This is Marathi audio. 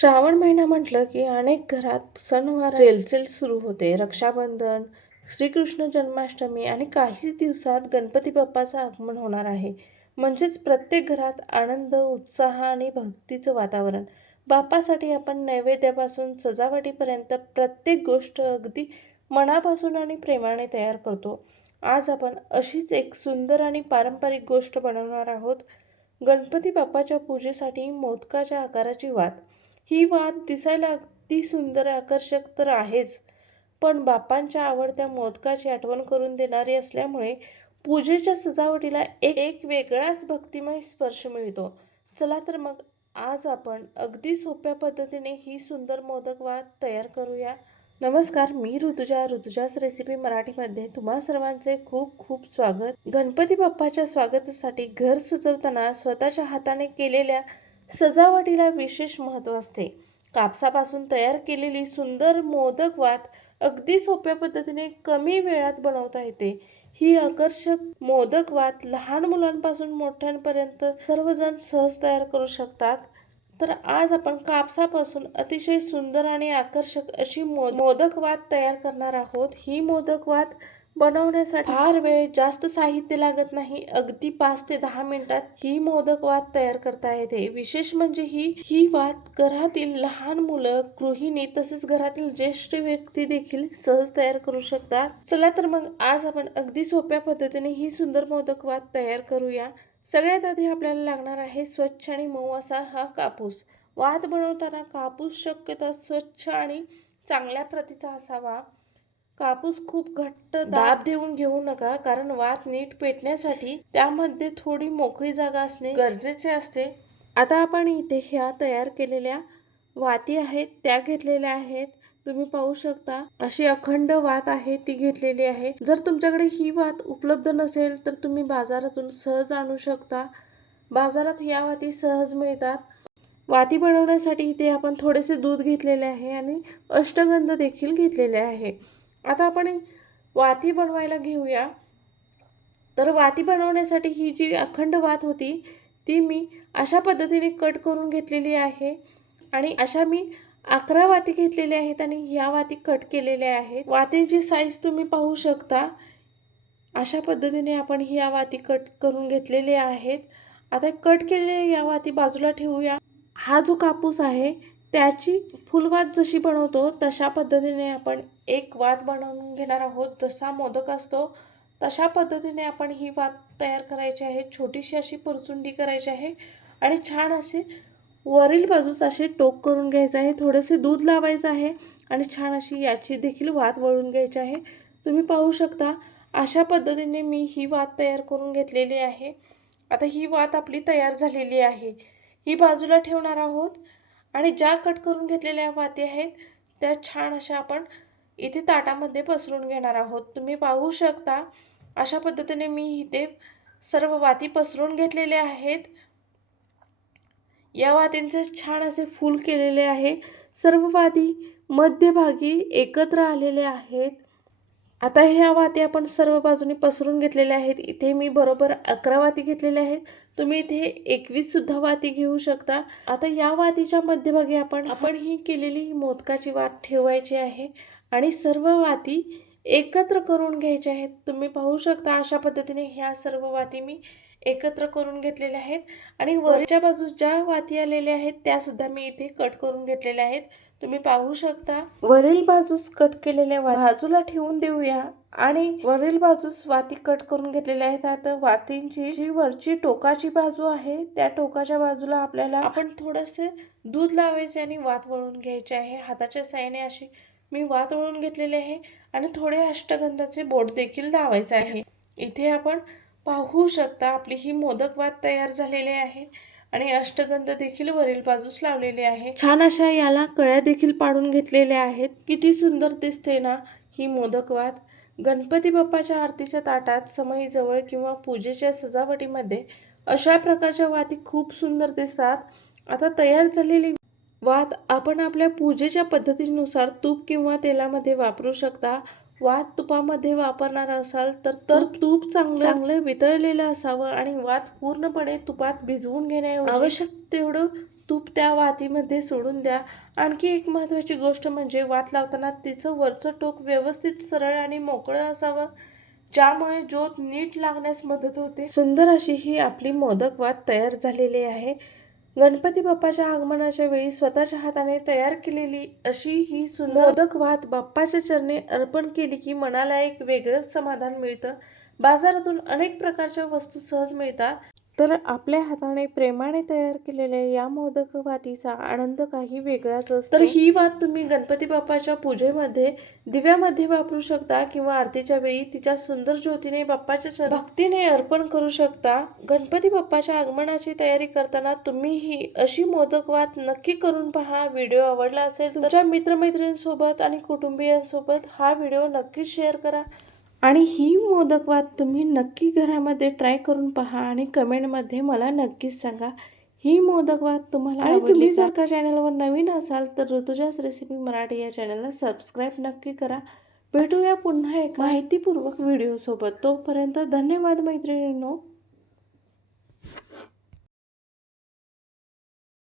श्रावण महिना म्हटलं की अनेक घरात सणवार रेलचेल सुरू होते. रक्षाबंधन, श्रीकृष्ण जन्माष्टमी आणि काहीच दिवसात गणपती बाप्पाचं आगमन होणार आहे. म्हणजेच प्रत्येक घरात आनंद, उत्साह आणि भक्तीचं वातावरण. बाप्पासाठी आपण नैवेद्यापासून सजावटीपर्यंत प्रत्येक गोष्ट अगदी मनापासून आणि प्रेमाने तयार करतो. आज आपण अशीच एक सुंदर आणि पारंपरिक गोष्ट बनवणार आहोत. गणपती बाप्पाच्या पूजेसाठी मोदकाच्या आकाराची वात. ही वात दिसायला अगदी सुंदर आकर्षक तर आहेच, पण बाप्पांच्या आवडत्या मोदकाची आठवण करून देणारी असल्यामुळे पूजेच्या सजावटीला एक वेगळाच भक्तिमय स्पर्श मिळतो. चला तर मग आज आपण अगदी सोप्या पद्धतीने ही सुंदर मोदक वात तयार करूया. नमस्कार, मी ऋतुजाच रेसिपी मराठीमध्ये तुम्हा सर्वांचे खूप खूप स्वागत. गणपती बाप्पाच्या स्वागतासाठी घर सजवताना स्वतःच्या हाताने केलेल्या सजावटीला विशेष महत्त्व असते. कापसापासून तयार केलेली सुंदर मोदक वात अगदी सोप्या पद्धतीने कमी वेळात बनवता येते. ही आकर्षक मोदक वात लहान मुलांपासून मोठ्यांपर्यंत सर्वजण सहज तयार करू शकतात. तर आज आपण कापसापासून अतिशय सुंदर आणि आकर्षक अशी मोदक वात तयार करणार आहोत. ही मोदक वात बनवण्यासाठी फार वेळ, जास्त साहित्य लागत नाही. अगदी 5 ते 10 मिनिटात ही मोदक वात तयार करता येते. विशेष म्हणजे ही वात घरातील लहान मुलं, गृहिणी तसेच घरातील ज्येष्ठ व्यक्ती देखील सहज तयार करू शकतात. चला तर मग आज आपण अगदी सोप्या पद्धतीने ही सुंदर मोदक वात तयार करूया. सगळ्यात आधी आपल्याला लागणार आहे स्वच्छ आणि मऊ असा हा कापूस. वात बनवताना कापूस शक्यतो स्वच्छ आणि चांगल्या प्रतीचा असावा. कापूस खूप घट्ट दाब देऊन घेऊ नका, कारण वात नीट पेटण्यासाठी त्यामध्ये थोडी मोकळी जागा असणे गरजेचे असते. आता आपण इथे ह्या तयार केलेल्या वाती आहेत त्या घेतलेल्या आहेत. तुम्ही पाहू शकता अशी अखंड वात आहे ती घेतलेली आहे. जर तुमच्याकडे ही वात उपलब्ध नसेल तर तुम्ही बाजारातून सहज आणू शकता. बाजारात या वाती सहज मिळतात. वाती बनवण्यासाठी इथे आपण थोडेसे दूध घेतलेले आहे आणि अष्टगंध देखील घेतलेले आहे. आता आपण वाती बनवायला घेऊया. तर वाती बनवण्यासाठी ही जी अखंड वात होती ती मी अशा पद्धतीने कट करून घेतलेली आहे आणि अशा मी 11 वाती घेतलेल्या आहेत आणि ह्या वाती कट केलेल्या आहेत. वातींची साईज तुम्ही पाहू शकता. अशा पद्धतीने आपण ह्या वाती कट करून घेतलेल्या आहेत. आता कट केलेल्या या वाती बाजूला ठेवूया. हा जो कापूस आहे त्याची फुलवात जशी बनवतो तशा पद्धतीने आपण एक वात बनवून घेणार आहोत. जसा मोदक असतो तशा पद्धतीने आपण ही वात तयार करायची आहे. छोटीशी अशी परचुंडी करायची आहे आणि छान असे वरील बाजूस असे टोक करून घ्यायचं आहे. थोडेसे दूध लावायचं आहे आणि छान अशी याची देखील वात वळून घ्यायची आहे. तुम्ही पाहू शकता अशा पद्धतीने मी ही वात तयार करून घेतलेली आहे. आता ही वात आपली तयार झालेली आहे. ही बाजूला ठेवणार आहोत आणि ज्या कट करून घेतलेल्या वाती आहेत त्या छान अशा आपण इथे ताटामध्ये पसरून घेणार आहोत. तुम्ही पाहू शकता अशा पद्धतीने मी इथे सर्व वाती पसरून घेतलेल्या आहेत. या वातींचे छान असे फूल केलेले आहे. सर्व वाती मध्यभागी एकत्र आलेले आहेत. आता ह्या वाती आपण सर्व बाजूनी पसरून घेतलेल्या आहेत. इथे मी बरोबर 11 वाती घेतलेल्या आहेत. तुम्ही इथे 21 सुद्धा वाती घेऊ शकता. आता या वातीच्या मध्यभागी आपण ही केलेली मोदकाची वात ठेवायची आहे आणि सर्व वाती एकत्र करून घ्यायच्या आहेत. तुम्ही पाहू शकता अशा पद्धतीने ह्या सर्व वाती मी एकत्र करून घेतलेल्या आहेत आणि वरच्या बाजूस ज्या वाती आलेल्या आहेत त्या सुद्धा मी इथे कट करून घेतलेल्या आहेत. तुम्ही पाहू शकता वरील बाजूस कट केलेल्या बाजूला ठेवून देऊया आणि वरील बाजूस वाती कट करून घेतलेल्या आहेत. आता वातींची जी वरची टोकाची बाजू आहे त्या टोकाच्या बाजूला आपण थोडेसे दूध लावायचे आणि वात वळून घ्यायचे आहे. हाताच्या साहाय्याने अशी मी वात वळून घेतलेली आहे आणि थोडे अष्टगंधाचे बोट देखील लावायचे आहे. इथे आपण पाहू शकता आपली ही मोदक वात तयार झालेली आहे आणि अष्टगंध देखील वरील बाजूस लावलेले आहे. छान अशा याला कळ्या देखील पाडून घेतलेल्या आहेत. किती सुंदर दिसते ना ही मोदक वात. गणपती बाप्पाच्या आरतीच्या ताटात, समईजवळ किंवा पूजेच्या सजावटीमध्ये अशा प्रकारच्या वाती खूप सुंदर दिसतात. आता तयार झालेली वात आपण आपल्या पूजेच्या पद्धतीनुसार तूप किंवा तेलामध्ये वापरू शकता. वात तुपामध्ये वापरणार असाल तर तूप चांगलं वितळलेलं असावं आणि वात पूर्णपणे तुपात भिजवून घेण्याऐवजी आवश्यक तेवढं तूप त्या वातीमध्ये सोडून द्या. आणखी एक महत्त्वाची गोष्ट म्हणजे वात लावताना तिचं वरचं टोक व्यवस्थित सरळ आणि मोकळं असावं, ज्यामुळे ज्योत नीट लागण्यास मदत होते. सुंदर अशी ही आपली मोदक वात तयार झालेली आहे. गणपती बाप्पाच्या आगमनाच्या वेळी स्वतःच्या हाताने तयार केलेली अशी ही सुंदर मोदक वात बाप्पाच्या चरणी अर्पण केली की मनाला एक वेगळंच समाधान मिळतं. बाजारातून अनेक प्रकारच्या वस्तू सहज मिळतात, तर आपल्या हाताने प्रेमाने तयार केलेल्या या मोदक वातीचा आनंद काही वेगळाच असतो. तर ही वात तुम्ही गणपती बाप्पाच्या पूजेमध्ये दिव्यामध्ये वापरू शकता किंवा आरतीच्या वेळी तिच्या सुंदर ज्योतीने बाप्पाच्या चरणी भक्तीने अर्पण करू शकता. गणपती बाप्पाच्या आगमनाची तयारी करताना तुम्ही ही अशी मोदक वात नक्की करून पहा. व्हिडिओ आवडला असेल तर तुमच्या मित्रमैत्रिणींसोबत आणि कुटुंबियांसोबत हा व्हिडिओ नक्की शेअर करा. आणि ही मोदक वात तुम्ही नक्की घरामध्ये ट्राय करून पहा आणि कमेंटमध्ये मला नक्कीच सांगा ही मोदक वात तुम्हाला आवडली. आणि तुम्ही जर का चॅनलवर नवीन असाल तर ऋतुजाज रेसिपी मराठी या चॅनलला सबस्क्राईब नक्की करा. भेटूया पुन्हा एक माहितीपूर्वक व्हिडिओ सोबत. तोपर्यंत धन्यवाद मैत्रिणींनो.